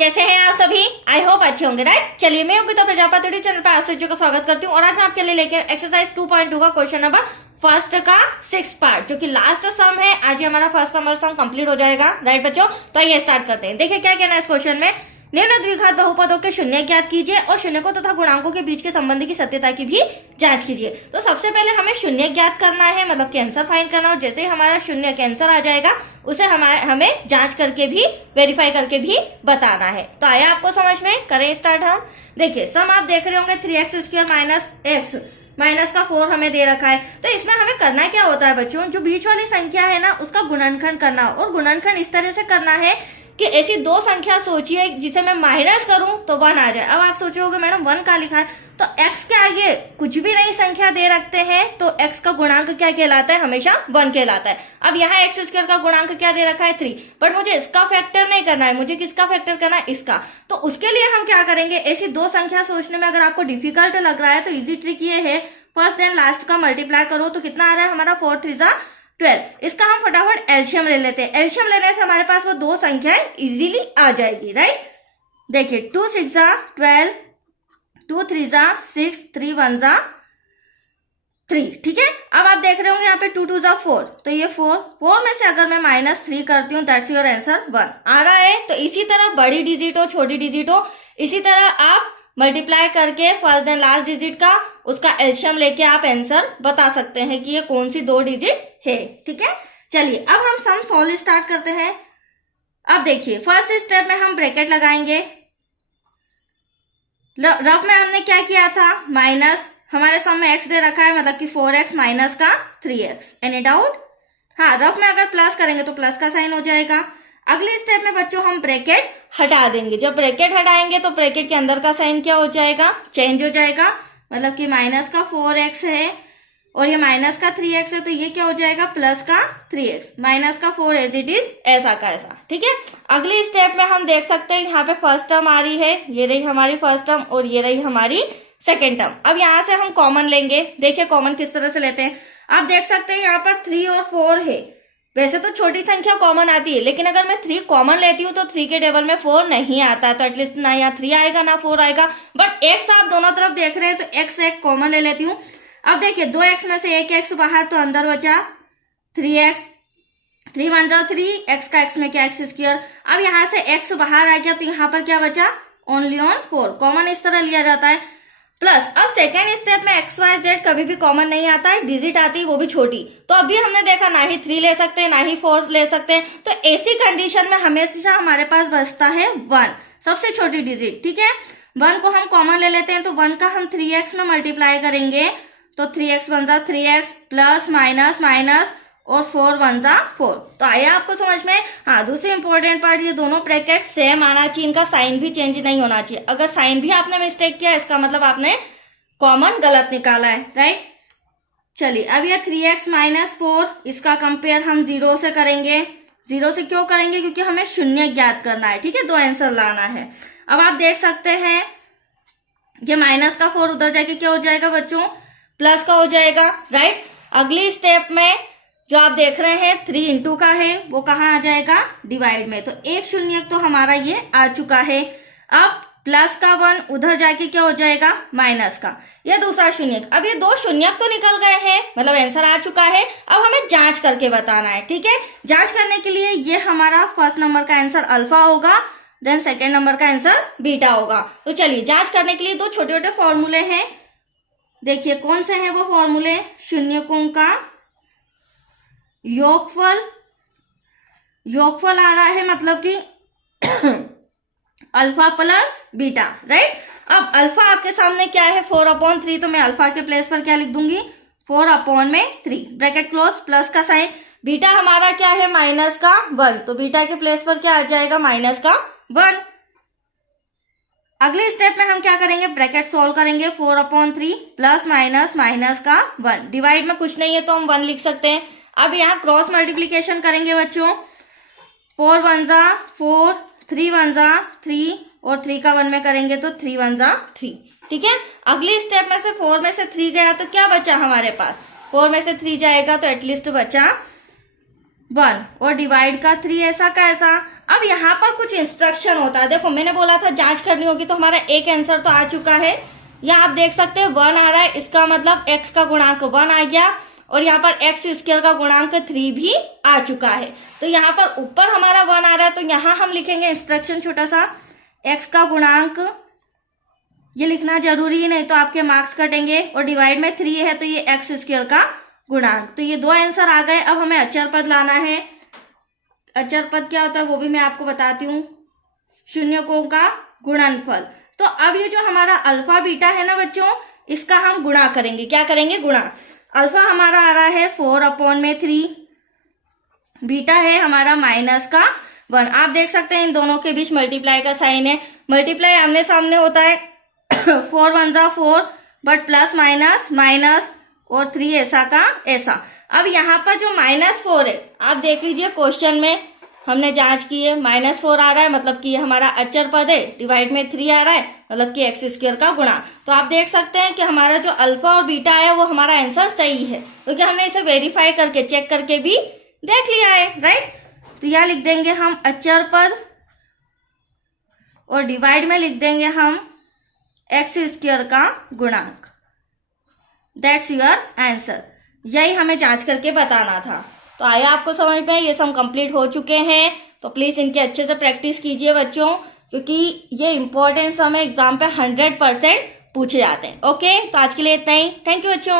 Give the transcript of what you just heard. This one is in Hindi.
कैसे हैं आप सभी? आई होप अच्छे होंगे, राइट। चलिए, मैं योगिता प्रजापति चैनल पर आप सभी का स्वागत करती हूँ और आज मैं आपके लिए लेके एक्सरसाइज 2.2 का क्वेश्चन नंबर फर्स्ट का 6 पार्ट, जो कि लास्ट सम है। आज ही हमारा फर्स्ट नंबर सम कंप्लीट हो जाएगा, राइट बच्चों। तो आइए स्टार्ट करते हैं। देखिए क्या कहना है इस क्वेश्चन में। निम्न द्विघात बहुपदों के शून्य ज्ञात कीजिए और शून्यकों तथा गुणांकों के बीच के संबंध की सत्यता की भी जांच कीजिए। तो सबसे पहले हमें शून्य ज्ञात करना है, मतलब कि आंसर फाइंड करना, और जैसे ही हमारा शून्य का आंसर आ जाएगा उसे हमें जांच करके भी, वेरीफाई करके भी बताना है। तो आया आपको समझ में? करें स्टार्ट हम। देखिए सम आप देख रहे होंगे 3x² माइनस x माइनस का 4 हमें दे रखा है। तो इसमें हमें करना क्या होता है बच्चों, जो बीच वाली संख्या है ना उसका गुणनखंड करना, और गुणनखंड इस तरह से करना है कि ऐसी दो संख्या सोचिए जिसे मैं माइनस करूं तो 1 आ जाए। अब आप सोचोगे मैडम 1 का लिखा है, तो x के आगे कुछ भी नई संख्या दे रखते हैं तो x का गुणांक क्या कहलाता है? हमेशा 1 कहलाता है। अब यहाँ x² का गुणांक क्या दे रखा है? 3, बट मुझे इसका फैक्टर नहीं करना है, मुझे किसका फैक्टर करना है? इसका। तो उसके लिए हम क्या करेंगे, ऐसी दो संख्या सोचने में अगर आपको डिफिकल्ट लग रहा है तो इजी ट्रिक ये है, फर्स्ट देन लास्ट का मल्टीप्लाई करो तो कितना आ रहा है हमारा? 4 3 12। इसका हम फटाफट एलसीएम ले लेते हैं। एलसीएम लेने से हमारे पास वो दो संख्याएं इजीली आ जाएगी, राइट। देखिए 2 6 12, 2 3 6, 3 1 3, ठीक है। अब आप देख रहे होंगे यहाँ पे 2 2 4, तो ये 4 में से अगर मैं -3 करती हूँ, दैट्स योर आंसर 1 आ रहा है। तो इसी तरह बड़ी डिजिट हो छोटी डिजिट हो, इसी तरह आप मल्टीप्लाई करके फर्स्ट देन लास्ट डिजिट का उसका एलसीएम लेके आप आंसर बता सकते हैं कि ये कौन सी दो डिजिट है, ठीक है। चलिए अब हम सम सॉल्व स्टार्ट करते हैं। अब देखिए फर्स्ट स्टेप में हम ब्रैकेट लगाएंगे। रफ में हमने क्या किया था? माइनस, हमारे सम में x दे रखा है, मतलब कि 4x माइनस का 3x। Any doubt? हाँ, रफ में अगर प्लस करेंगे तो प्लस का साइन हो जाएगा। अगले स्टेप में बच्चों हम ब्रैकेट हटा देंगे। जब ब्रैकेट हटाएंगे तो ब्रैकेट के अंदर का साइन क्या हो जाएगा? चेंज हो जाएगा, मतलब कि माइनस का 4x है और ये माइनस का 3x है, तो ये क्या हो जाएगा? प्लस का 3x, माइनस का 4 एज इट इज, ऐसा का ऐसा, ठीक है। अगले स्टेप में हम देख सकते हैं यहाँ पे फर्स्ट टर्म आ रही है, ये रही हमारी फर्स्ट टर्म और ये रही हमारी सेकेंड टर्म। अब यहाँ से हम कॉमन लेंगे। देखिए कॉमन किस तरह से लेते हैं। आप देख सकते हैं यहाँ पर 3 और 4 है। वैसे तो छोटी संख्या कॉमन आती है, लेकिन अगर मैं 3 कॉमन लेती हूँ तो 3 के टेबल में 4 नहीं आता है, तो एटलीस्ट ना यहाँ 3 आएगा ना 4 आएगा। बट x आप दोनों तरफ देख रहे हैं तो x एक कॉमन ले लेती हूँ। अब देखिए 2x में से एक x बाहर, तो अंदर बचा 3x, 3 1 3, x का x में क्या x²। अब यहाँ से x बाहर आ गया तो यहाँ पर क्या बचा? ओनली ऑन 4, कॉमन इस तरह लिया जाता है। प्लस अब सेकेंड स्टेप में x y z कभी भी कॉमन नहीं आता है, डिजिट आती है वो भी छोटी। तो अभी हमने देखा ना ही 3 ले सकते हैं ना ही 4 ले सकते हैं, तो ऐसी कंडीशन में हमेशा हमारे पास बचता है 1, सबसे छोटी डिजिट, ठीक है। 1 को हम कॉमन ले लेते हैं, तो 1 का हम 3x में मल्टीप्लाई करेंगे तो 3x 1 3x, plus minus minus और 4 1 4। तो आया आपको समझ में? हाँ, दूसरी इंपॉर्टेंट पार्ट, ये दोनों ब्रैकेट सेम आना चाहिए, इनका साइन भी चेंज नहीं होना चाहिए। अगर साइन भी आपने मिस्टेक किया इसका मतलब आपने कॉमन गलत निकाला है, राइट। चलिए अब ये 3x माइनस 4, इसका कंपेयर हम 0 से करेंगे। 0 से क्यों करेंगे? क्योंकि हमें शून्य ज्ञात करना है, ठीक है, दो आंसर लाना है। अब आप देख सकते हैं ये माइनस का 4 उधर जाके क्या हो जाएगा बच्चों? प्लस का हो जाएगा, राइट। अगली स्टेप में जो आप देख रहे हैं 3 इंटू का है, वो कहाँ आ जाएगा? डिवाइड में। तो एक शून्य तो हमारा ये आ चुका है। अब प्लस का 1 उधर जाके क्या हो जाएगा? माइनस का। ये दूसरा शून्य। अब ये दो शून्य तो निकल गए हैं, मतलब आंसर आ चुका है। अब हमें जांच करके बताना है, ठीक है। जांच करने के लिए ये हमारा फर्स्ट नंबर का आंसर अल्फा होगा, देन सेकेंड नंबर का आंसर बीटा होगा। तो चलिए जांच करने के लिए दो छोटे छोटे फॉर्मूले हैं। देखिए कौन से हैं वो फॉर्मूले? शून्यकों का योगफल आ रहा है, मतलब कि अल्फा प्लस बीटा, राइट। अब अल्फा आपके सामने क्या है? 4/3, तो मैं अल्फा के प्लेस पर क्या लिख दूंगी? 4/3, ब्रैकेट क्लोज, प्लस का साइन। बीटा हमारा क्या है? माइनस का 1, तो बीटा के प्लेस पर क्या आ जाएगा? माइनस का 1। अगले स्टेप में हम क्या करेंगे? ब्रैकेट सॉल्व करेंगे। 4/3 प्लस माइनस माइनस का 1, डिवाइड में कुछ नहीं है तो हम 1 लिख सकते हैं। अब यहाँ क्रॉस मल्टीप्लीकेशन करेंगे बच्चों। 4 1 4, 3 1 3 और 3 का 1 में करेंगे तो 3 1 3, ठीक है। अगली स्टेप में से 4 में से 3 गया तो क्या बचा हमारे पास? 4 में से 3 जाएगा तो एटलीस्ट बचा 1 और डिवाइड का 3 ऐसा का ऐसा। अब यहाँ पर कुछ इंस्ट्रक्शन होता है। देखो मैंने बोला था जांच करनी होगी, तो हमारा एक आंसर तो आ चुका है। यहाँ आप देख सकते हैं 1 आ रहा है, इसका मतलब x का गुणांक 1 आ गया, और यहाँ पर x स्क्वायर का गुणांक 3 भी आ चुका है। तो यहाँ पर ऊपर हमारा 1 आ रहा है, तो यहाँ हम लिखेंगे इंस्ट्रक्शन छोटा सा, x का गुणांक, ये लिखना जरूरी नहीं तो आपके मार्क्स कटेंगे, और डिवाइड में 3 है तो ये x स्क्वायर का गुणांक। तो ये 2 आंसर आ गए। अब हमें अचर पद लाना है। अचर पद क्या होता है वो भी मैं आपको बताती हूँ, शून्यकों का गुणनफल। तो अब ये जो हमारा अल्फा बीटा है ना बच्चों, इसका हम गुणा करेंगे। क्या करेंगे? गुणा। अल्फा हमारा आ रहा है 4/3, बीटा है हमारा -1। आप देख सकते हैं इन दोनों के बीच मल्टीप्लाई का साइन है, मल्टीप्लाई आमने सामने होता है 4 1 जा 4, बट प्लस माइनस माइनस और 3 ऐसा का ऐसा। अब यहाँ पर जो -4 है, आप देख लीजिए क्वेश्चन में हमने जांच की है, -4 आ रहा है मतलब कि ये हमारा अचर पद है, डिवाइड में 3 आ रहा है मतलब कि x स्क्वायर का गुणा। तो आप देख सकते हैं कि हमारा जो अल्फा और बीटा है वो हमारा आंसर सही है, क्योंकि हमने इसे वेरीफाई करके चेक करके भी देख लिया है, राइट। तो यह लिख देंगे हम अचर पद, और डिवाइड में लिख देंगे हम x स्क्वायर का गुणांक। That's your answer. यही हमें जांच करके बताना था। तो आया आपको समझ में? ये सम कंप्लीट हो चुके हैं, तो प्लीज इनके अच्छे से प्रैक्टिस कीजिए बच्चों, क्योंकि ये इंपॉर्टेंट सम है, एग्जाम पे 100% पूछे जाते हैं। ओके, तो आज के लिए इतना ही। थैंक यू बच्चों।